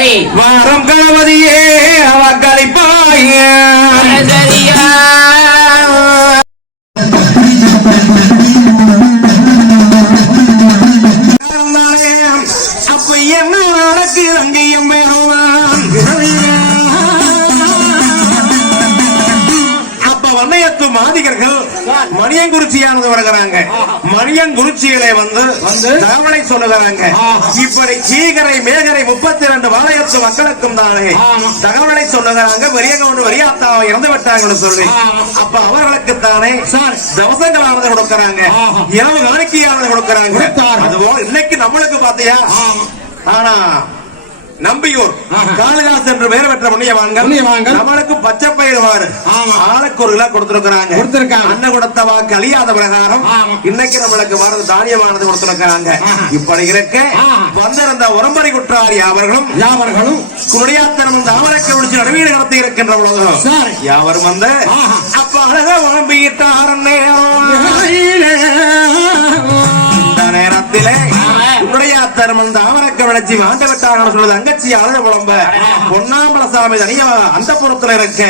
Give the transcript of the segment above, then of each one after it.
சரி வாரம் மணியங்குறிச்சிகளை வந்து தவணை சொல்லுகிறாங்க இப்படி சீகரை மேகரை முப்பத்தி ரெண்டு வாளையத்து மக்களுக்கும் தானே தகவலை சொல்லுகிறாங்க. பெரிய கவுண்டு வரியாத்தாவை இறந்து விட்டாங்கன்னு சொல்லி. அப்ப அவர்களுக்கு தானே தவசங்களானது கொடுக்கறாங்க. இரவு காணிக்கையானது கொடுக்கறாங்க. அதுபோல இன்னைக்கு நம்மளுக்கு பாத்தியா? ஆனா நம்பியூர் காளிதாஸ் என்று பெயர் பெற்ற புண்ணியவான்கள். நம்மளுக்கு பச்சை பயிர் வாரு ஆமா. ஆளுக்கு ஒரு கிலோ கொடுத்திருக்கிறாங்க கொடுத்திருக்காங்க. அண்ணன் கொடுத்த வாக்கு அழியாத பிரகாரம். இன்னைக்கு நம்மளுக்கு வரது தானியமானது கொடுத்திருக்கிறாங்க. இப்படி இருக்க. வந்திருந்த உரம்பரி குற்றாரி அவர்களும் யாவர்களும் குடியாத்தனம் தாமரைக்கு விழிச்சு நடுவீடு நடத்தி இருக்கின்ற உலகம். யாவரும் வந்து. அப்ப அழகா உழம்பிட்டார் இந்த குடியாத்தனம் தாமரைக்கு விளைச்சி வாண்ட விட்டாங்கன்னு சொல்லுது அங்கச்சி அழக புலம்ப. பொன்னாம்பல சாமி தனியா அந்த புறத்துல இருக்க.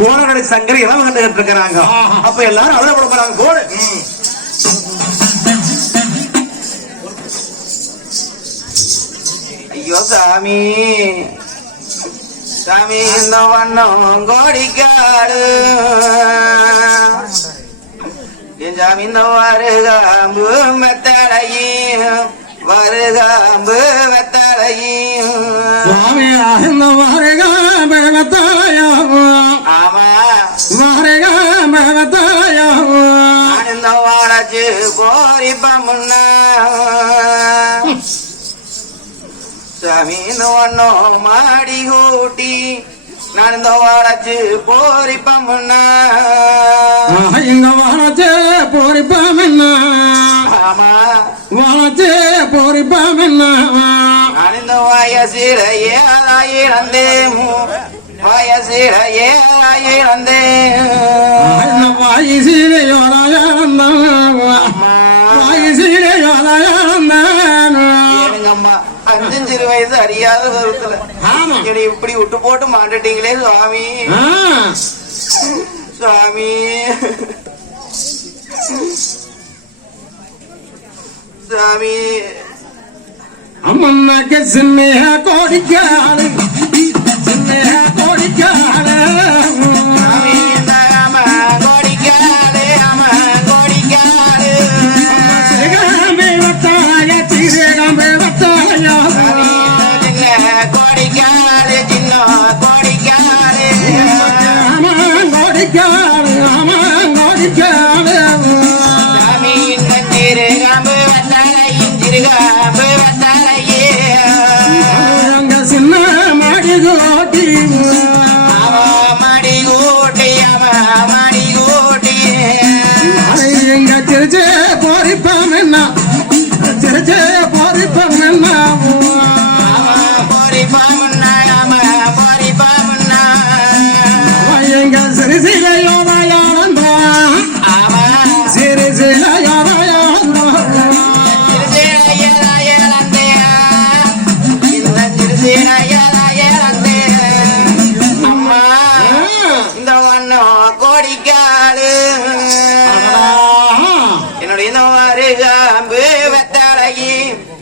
கோணகடி சங்கரி இரவு கண்டுகிட்டு இருக்கிறாங்க. அப்ப எல்லாரும் அழக புலம்புறாங்க. போடு. ஐயோ சாமி. சாமி இந்த வண்ணம் கோடிக்காடு. என் சாமி இந்த வருகாம்பு மெத்தடையும். வருகாம்பு மெத்தடையும் சுவாமி இந்த வாரக பகவத்தாயா ஆமா. வாரக பகவத்தாயா நான் இந்த வாழச்சு போரிப்ப முன்னா. இந்த வண்ணம் மாடி கூட்டி நான் இந்த வாழச்சு போரிப்ப முன்னா இங்க வாழச்சே போரிப்பாமென்னா ஆமா. வாழச்சே போரிப்பாமென்னா நான் இந்த வயசில ஏழாயிரந்தேன் வயசில ஏழாயிரந்தேன் வாயு சீரையோராயானந்தம் வாயு சீரையோராயானந்தம் எனக்கு அம்மா அஞ்சு வயசு அறியாத கருத்துல ஆமா. என்னை இப்படி விட்டு போட்டு மாட்டுட்டீங்களே சுவாமி. சுவாமி. சுவாமி. அம்மன்னக்கு சின்னைய கோடிக்காடு சின்னைய கோடிக்காடு যে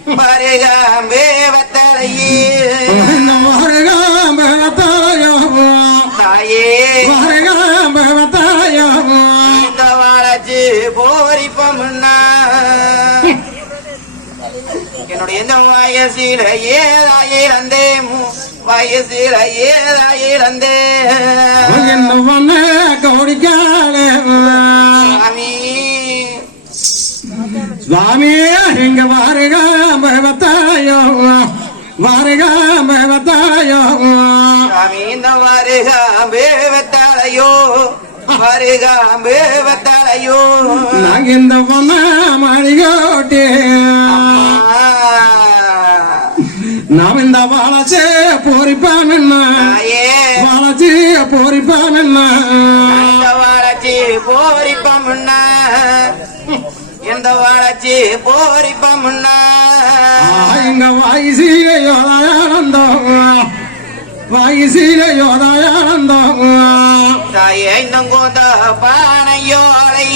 வருகாம்பு வெத்தலையி தாயே. இந்த வாழச்சு போரிப்பமுன்னா என்னுடைய இந்த வயசில ஏதாயிரந்தே வயசில ஏதாயிரந்தே சாமி சுவாமி எங்க வாருக பகவத்தாயோ. வாருக பகவத்தாயோ. வெத்தலையோ வருகாம்பு வெத்தலையோ நாங்க இந்த பொண்ண மாளிகோட்டே நாம் இந்த வாழச்சே போரிப்பாமென்னா வாழச்சி போரிப்பாமென்னா வாழச்சி போரிப்பமுன்னா எந்த வாழச்சி போரிப்பமுன்னா எங்க வாயிசீக யோதாயானந்தம் வாயிசீக யோதாயானந்தம் தாயே இந்த கோத பானையோலை.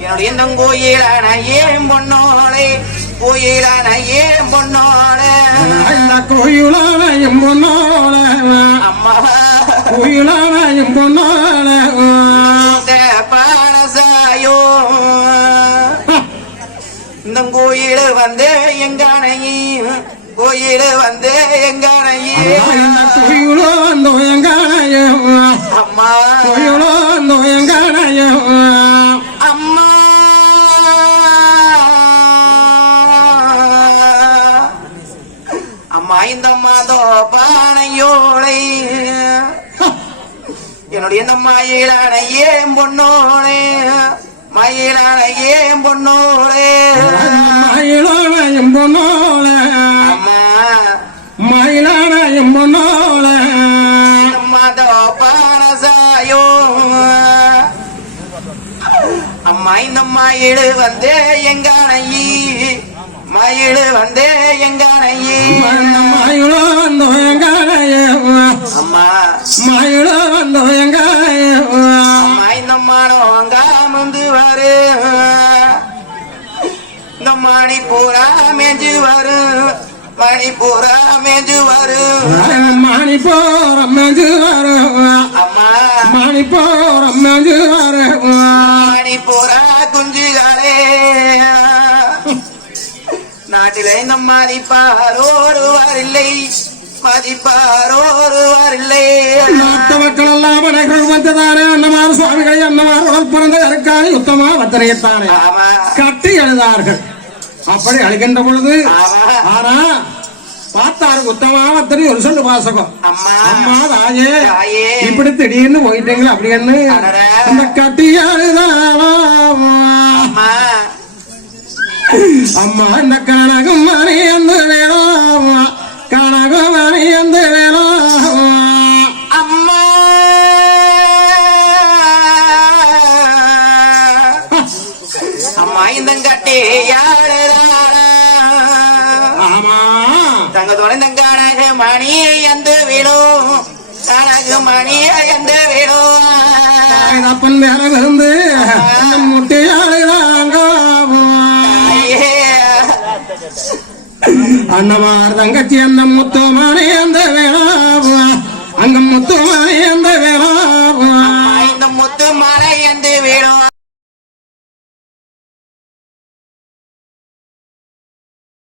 என்னுடைய இந்த கோயிலான ஏன் பொன்னோலை? கோயிலான ஏன் பொன்னோலை? இந்த கோயிலானையும் பொன்னோல. அம்மா. கோயிலானையும் பொன்னோல. இந்த இந்த கோயில் வந்து எங்கானையும் கோயில் வந்து எங்கானையும் கோயிலோ அந்த எங்கானையும் அம்மா. கோயிலோ அந்த எங்கானையும் அம்மா. அம்மா இந்த மாதோ பானையோளை. என்னுடைய இந்த மயிலான ஏன் பொண்ணோளே மயிலான ஏன் பொண்ணோளே மயிலானையும் அம்மா. மயிலானையும் இந்த மாதோ பானசாயோ அம்மா இந்த மயிலு வந்து எங்கானையி. மயிலு வந்து இந்த மணி பூரா மேஞ்சு வரும் மணி பூரா மேஞ்சு வரும் மணி போறம் மெஞ்சு வரும் அம்மா. மணி போறம் மெஞ்சு வரும் மணி பூரா குஞ்சுகளே நாட்டில இந்த மதிப்பாரோடு வரலை மதிப்பாரோடு வரலை நாட்டு மக்கள் எல்லாம் அனைவரும் வந்ததானே அன்னமார் சுவாமிகளை உடல் பிறந்த வத்தனையத்தானே கட்டி எழுதார்கள். அப்படி அழுகின்ற பொழுது ஆனா பார்த்தாரு உத்தமா வத்தனை ஒரு சொல்லு வாசகம் அம்மா. தாயே. இப்படி திடீர்னு போயிட்டீங்க அப்படின்னு அடடே. அந்த அம்மா. அம்மா இந்த தங்க துணைந்தங்கானக மணி எந்த விழும் தனக்கு மணி எந்த விழும் அப்பன் மேல விருந்து அண்ணமார் தங்கச்சி அந்த முத்துமானே அந்த வேளாவா அங்க முத்துமானே அந்த வேளாவா இந்த முத்துமான எந்த வேணும்